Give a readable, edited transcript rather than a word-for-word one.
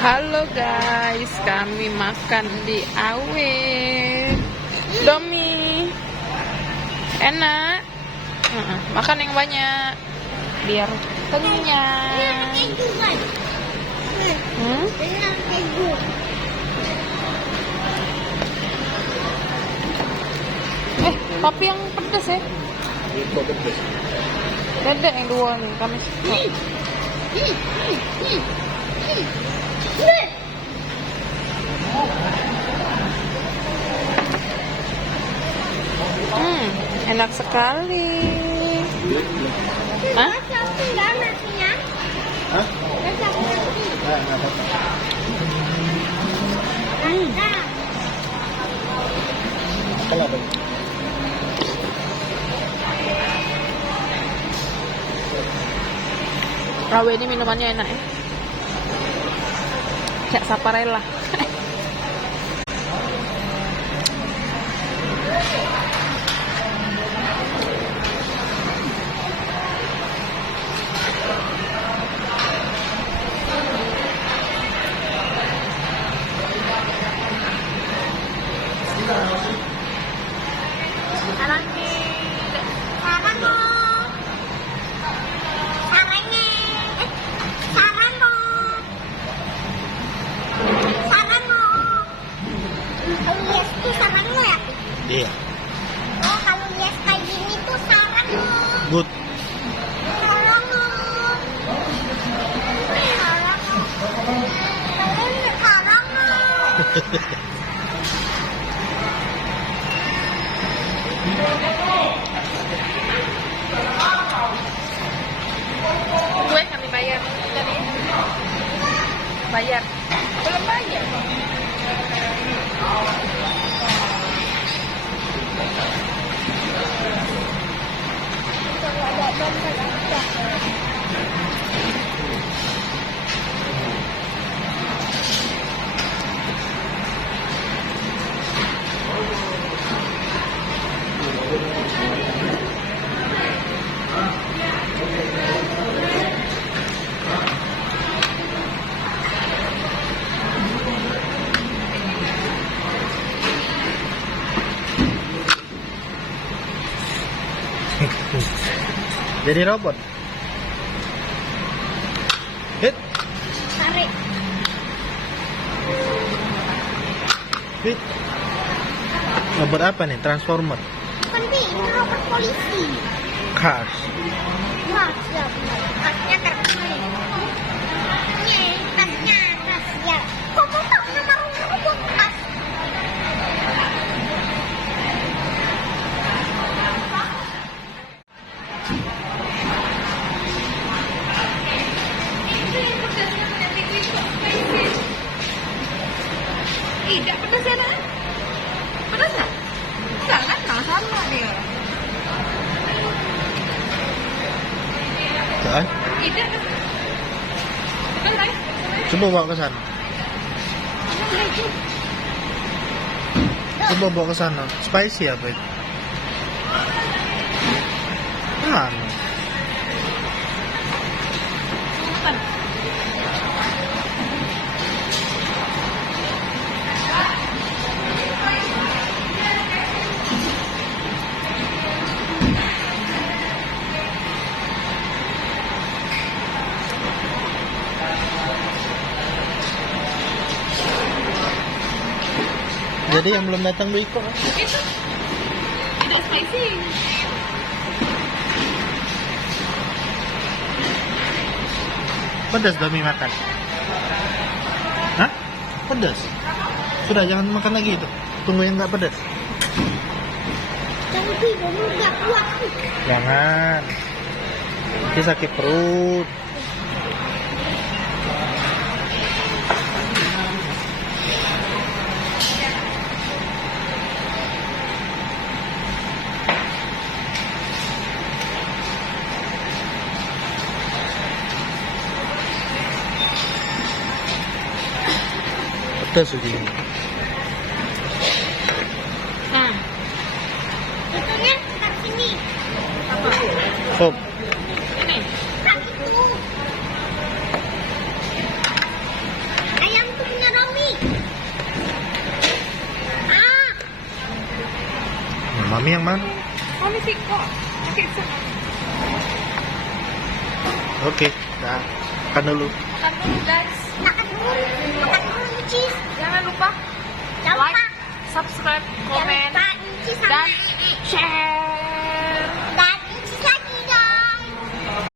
Halo guys, kami makan di Awe Domi. Enak. Makan yang banyak biar kenyang. Tapi yang pedas ya. Beda yang dua nih, kami suka. Enak sekali. Hah? Rawe ini minumannya enak ya. Kayak saparella. Iya. Oh, kalau yes kayak gini tuh sarang loh. Good. Sarang loh. Sarang loh. Sarang loh. Gue kami bayar tadi. Bayar. Belum bayar. Kalau ada dompet ada. Jadi robot. Hit. Tarik. Hit. Robot apa nih? Transformer. Penting ini robot polisi. Cars. Wah, siap. Kasnya terkini. Iya, kasnya ya. Kok mau tahu nama robot kas? Tidak pedas ya, nak? Pedas nggak? Enggak kan? Sama dia. Kan? Tidak. Pedas kan? Coba bawa ke sana. Coba bawa ke sana. Spicy apa itu? Anu. Jadi yang belum datang Biko kan? Itu. Tidak spicy. Pedas Domi makan. Hah? Pedas? Sudah jangan makan lagi itu. Tunggu yang nggak pedas. Tapi kamu nggak kuat. Jangan. Nanti sakit perut. Pedas begini. Itunya taruh sini. Hop. Ini. Kan itu. Ayo Mami yang mana? Mami sih kok. Oke, Oke, dah. Makan dulu. makan dulu guys. Makan dulu nyuci. Jangan lupa Jangan lupa. like, subscribe, Jangan komen, lupa nyuci sama dan share.